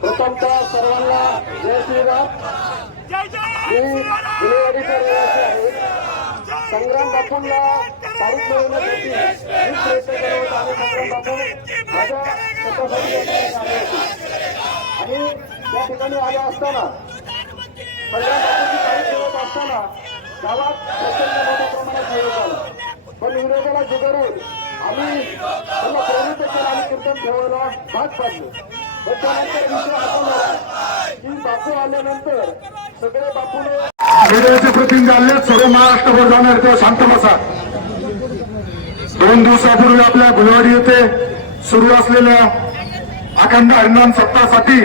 प्रथमतः सर्वांना जय श्रीराम. संग्राम बापूंना तारीख मिळवण्यासाठी आणि त्या ठिकाणी आले असताना संग्राम बापूंची तारीख मिळवत असताना गावात प्रचंड मोठ्या प्रमाणात विरोध झाला. पण विरोधाला जुगारून आम्ही त्यांना प्रेरित केलं आणि कीर्तन ठेवायला भाग पाडलो. पण त्यानंतर विषय असा की बापू आल्यानंतर सगळे बापूने मीडियाचे प्रतिनिधी आले सर्व महाराष्ट्रभर जाणार तेव्हा शांत बसा. दोन दिवसापूर्वी आपल्या गुलवाडी येथे सुरू असलेल्या अखंड हरिणाम सत्तासाठी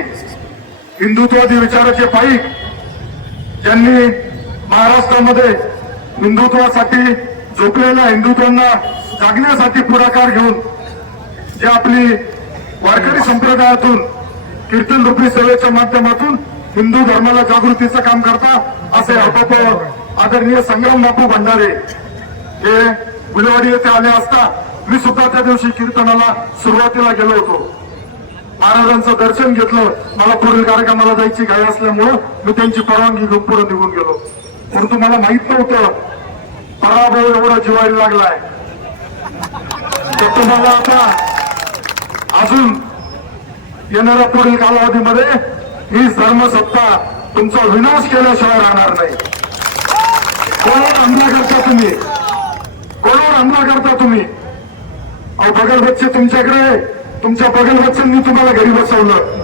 हिंदुत्ववादी विचाराचे पाईक ज्यांनी महाराष्ट्रामध्ये हिंदुत्वासाठी झोपलेल्या हिंदुत्वांना जागण्यासाठी पुढाकार घेऊन जे आपली वारकरी संप्रदायातून कीर्तन रूपी सेवेच्या माध्यमातून हिंदू धर्माला जागृतीचं काम करता असे अल्पप आदरणीय संग्राम बापू भंडारे हे गुलेवाडी येथे आले असता मी सुद्धा त्या दिवशी कीर्तनाला सुरुवातीला गेलो होतो. महाराजांचं दर्शन घेतलं मला पुढील कार्यक्रमाला जायची घाई असल्यामुळं मी त्यांची परवानगी घेऊन पुढे निघून गेलो. परंतु मला माहीत नव्हतं पराभव एवढा जिवायला लागलाय. तर तुम्हाला आता अजून येणाऱ्या पुढील कालावधीमध्ये ही धर्मसत्ता तुमचा विनाश केल्याशिवाय राहणार नाही. कोणावर हमला करता तुम्ही? कोणावर हमला करता तुम्ही? अहो बगल बच्चे तुमच्याकडे तुमच्या बगल बच्चांनी तुम्हाला घरी बसवलं.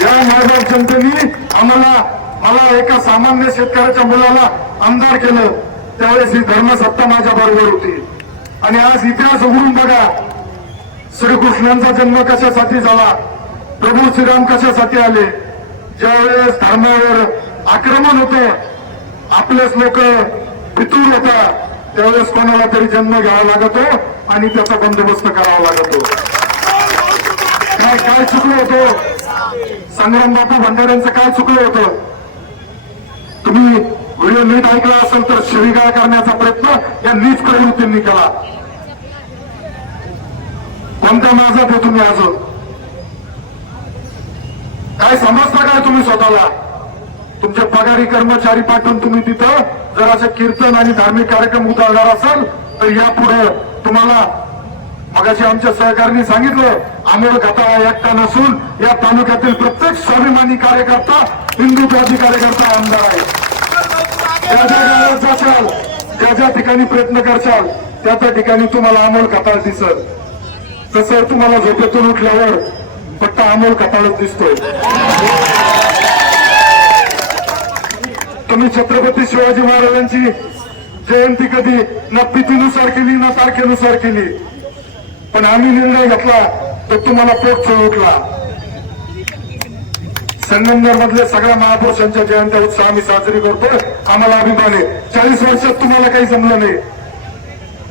या मायबाप जनतेने आम्हाला मला एका सामान्य शेतकऱ्याच्या मुलाला आमदार केलं. त्यावेळेस ही धर्मसत्ता माझ्या बरोबर होती. आणि आज इतिहास उघडून बघा श्रीकृष्णांचा जन्म कशासाठी झाला? प्रभू श्रीराम कशासाठी आले? ज्यावेळेस धर्मावर आक्रमण होते आपलेच लोक पितूर होता त्यावेळेस कोणाला तरी जन्म घ्यावा लागतो आणि त्याचा बंदोबस्त करावा लागतो. काय काय चुकलं होतं? संग्राम बापू भंडाऱ्यांचं काय चुकलं होतं? तुम्ही व्हिडिओ नीट ऐकला असेल तर शिवीगाळ करण्याचा प्रयत्न या नीच प्रवृत्तींनी केला. कोणत्या माझात आहे तुम्ही अजून? काय समजता काय तुम्ही स्वतःला? तुमचे पगारी कर्मचारी पाठवून तुम्ही तिथं जर असे कीर्तन आणि धार्मिक कार्यक्रम उतरणार असाल तर यापुढे तुम्हाला मगाशी आमच्या सहकार्यांनी सांगितलं आमोल घाताळा एकटा नसून या तालुक्यातील प्रत्येक स्वाभिमानी कार्यकर्ता हिंदुत्वादी कार्यकर्ता आमदार आहे ज्या ज्या गावात जाशाल ज्या ज्या ठिकाणी प्रयत्न करशाल त्या त्या ठिकाणी तुम्हाला अमोल कताळ दिसत तसं तुम्हाला झोपेतून उठल्यावर फक्त अमोल कताळच दिसतोय. तुम्ही छत्रपती शिवाजी महाराजांची जयंती कधी ना पितीनुसार केली ना तारखेनुसार केली. पण आम्ही निर्णय घेतला तर तुम्हाला पोट चढ उठला संगमनेर मधले सगळ्या महापुरुषांच्या जयंत्या उत्साह आम्ही साजरी करतोय. आम्हाला अभिमान. आहे चाळीस वर्षात तुम्हाला काही जमलं नाही.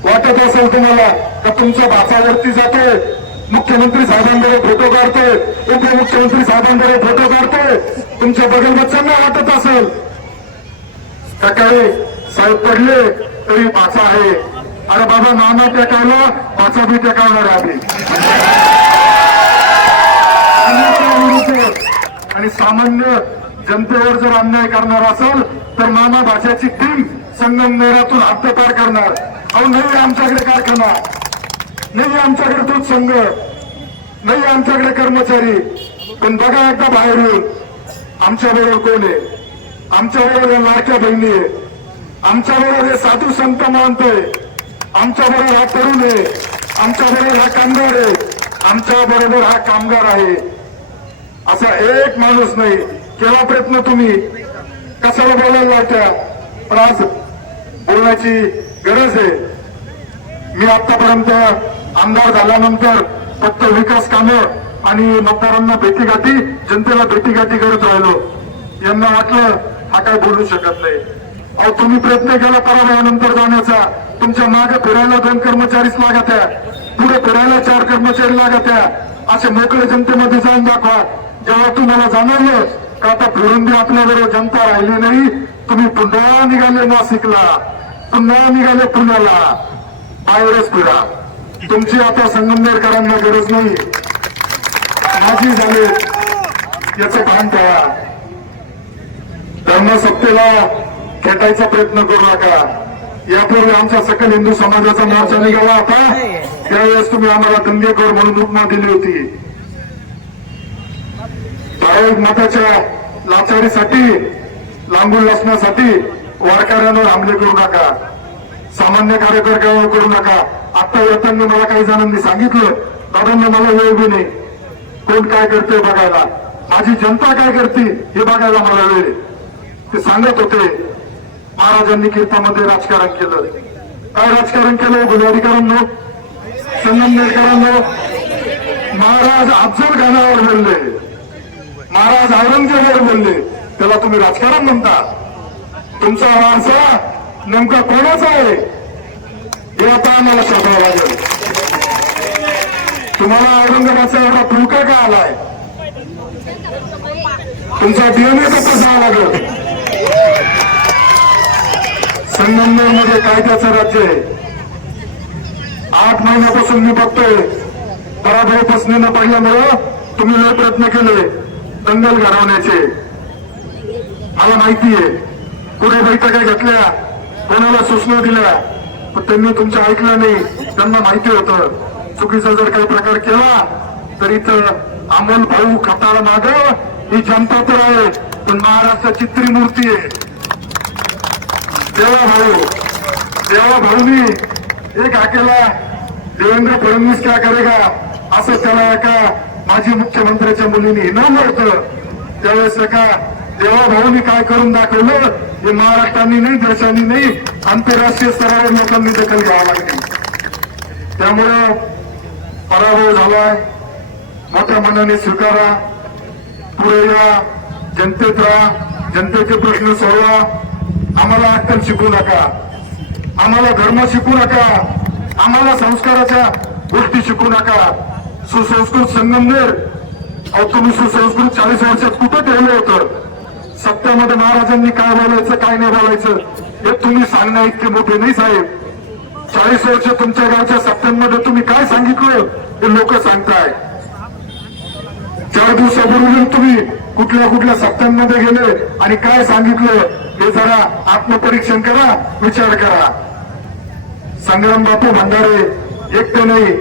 वाटत असेल तुम्हाला का तुमच्या भाचावरती जातोय? मुख्यमंत्री साहेबांकडे फोटो काढतोय. उपमुख्यमंत्री साहेबांकडे फोटो काढतोय. तुमच्या बगल बच्चांना वाटत असेल. सकाळी साहेब पडले तरी पाचा आहे. अरे बाबा नाना टेकावला पाचा बी टेकावणार आहे. आम्ही आणि सामान्य जनतेवर जर अन्याय करणार असेल तर नाना भाषाची टीम संगमनेरातून हद्दपार करणार. अहो नाही आमच्याकडे कारखाना. नाही आमच्याकडे दूध संघ. नाही आमच्याकडे कर्मचारी. पण बघा एकदा बाहेर येऊन आमच्या बरोबर कोण आहे? आमच्या बरोबर या लाडक्या बहिणी आहे. आमच्या बरोबर हे साधू संत मानतोय आहे. आमच्या बरोबर हा तरुण आहे. आमच्या बरोबर हा कामगार आहे. आमच्या बरोबर हा कामगार आहे. असा एक माणूस नाही. केला प्रयत्न तुम्ही? कशाला बोलायला लावत्या? पण आज बोलण्याची गरज आहे. मी आतापर्यंत आमदार झाल्यानंतर फक्त विकास कामं आणि मतदारांना भेटीगाठी जनतेला भेटीगाठी करत राहिलो. यांना वाटलं हा काय बोलू शकत नाही. अहो तुम्ही प्रयत्न केला पराभवानंतर जाण्याचा. तुमच्या मागे फिरायला दोन कर्मचारीच लागत आहे पुढे फिरायला चार कर्मचारी लागत आहे असे मोकळे जनतेमध्ये जाऊन दाखवा. जेव्हा तुम्हाला जाणवलं का आता फिरून आपल्याबरोबर जनता राहिली नाही तुम्ही पुन्हा निघाले नाशिकला पुन्हा निघाले पुण्याला. बाहेरच फिरा. तुमची आता संगमनेरकरांना गरज नाही. माझी झाले. याच भान ठेवा त्यांना सत्तेला खेटायचा प्रयत्न करू नका. यापूर्वी आमच्या सकल हिंदू समाजाचा मोर्चा निघाला होता. त्यावेळेस तुम्ही आम्हाला दंगेखोर म्हणून उपमा दिली होती. प्रायोगिक मताच्या लाचारीसाठी लांबून लसण्यासाठी वारकऱ्यांवर हमले करू नका. सामान्य कार्यकर्त्यांवर करू नका. आता येताना मला काही जणांनी सांगितलं. दादांना मला वेळ बी नाही. कोण काय करते बघायला? माझी जनता काय करते हे बघायला मला वेळ ते सांगत होते. महाराजांनी कीर्तामध्ये राजकारण केलं. काय राजकारण केलं? गुन्हेगारीकरांनो संगमनेरकरांनो महाराज अफजल खानावर बोलले महाराज औरंगजेबावर बोलले. त्याला तुम्ही राजकारण म्हणता. तुमचा वारसा नेमका कोणाचा आहे? हे आता आम्हाला शोधावं लागेल. तुम्हाला औरंगाबादचा एवढा फुलका का आलाय? तुमचा डीएनए तपासावा लागेल? संगमनेरमध्ये कायद्याचं राज्य आहे. आठ महिन्यापासून मी बघतोय. पराभव पसणीनं पाहिल्यामुळं तुम्ही लय प्रयत्न केले. दंगल घडवण्याचे. मला माहिती आहे. कुठे बैठका घेतल्या कोणाला सूचना दिल्या पण त्यांनी तुमच्या ऐकलं नाही. त्यांना माहिती होतं. चुकीचा जर काही प्रकार केला तर इथं अमोल भाऊ खताळ माग. ही जनता तर आहे पण महाराष्ट्राची त्रिमूर्ती आहे. देवा भाऊ देवा भाऊनी एक हाकेला देवेंद्र फडणवीस काय करेगा? असं त्याला एका माजी मुख्यमंत्र्याच्या मुलीने इनाम होतं त्यावेळेस एका देवा भाऊनी काय करून दाखवलं? हे महाराष्ट्रांनी नाही देशांनी नाही आंतरराष्ट्रीय स्तरावर लोकांनी दखल घ्यावी लागली. त्यामुळं पराभव झालाय. मोठ्या मनाने स्वीकारा. पुढे या. जनतेत राहा. जनतेचे प्रश्न सोडवा. आम्हाला अक्कल शिकू नका. आम्हाला धर्म शिकू नका. आम्हाला संस्काराच्या गोष्टी शिकू नका. सुसंस्कृत संगमनेर अहो तुम्ही सुसंस्कृत चाळीस वर्षात कुठं ठेवलं होतं? सत्यामध्ये महाराजांनी काय बोलायचं काय नाही बोलायचं हे तुम्ही सांगण्या इतके मोठे नाही साहेब. चाळीस वर्ष तुमच्या गावच्या सत्यांमध्ये तुम्ही काय सांगितलं? हे लोक सांगताय. चार दिवसापूर्वी तुम्ही कुठल्या कुठल्या सत्यांमध्ये गेले आणि काय सांगितलं? हे जरा आत्मपरीक्षण करा विचार करा. संग्राम बापू भंडारे एकटे नाही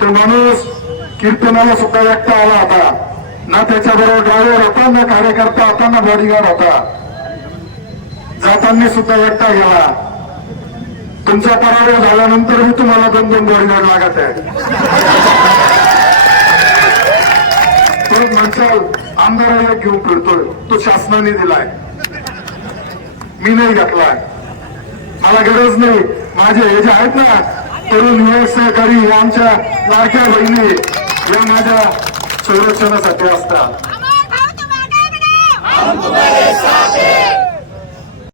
तो माणूस कीर्तनाला सुद्धा एकटा आला होता. ना त्याच्याबरोबर ड्रायव्हर होता ना कार्यकर्ता होता ना बॉडीगार्ड होता. जाताना सुद्धा एकटा गेला. तुमचा पराभव झाल्यानंतर मी तुम्हाला दोन दोन बॉडीगार्ड लागत आहे परत म्हणसाल आमदाराला एक घेऊन फिरतोय. तो शासनाने दिलाय. मी नाही घातलाय. मला गरज नाही. माझे हे जे आहेत ना तरुण युवक सहकारी आमच्या लाडक्या बहिणी या माझ्या संरक्षणासाठी असतात.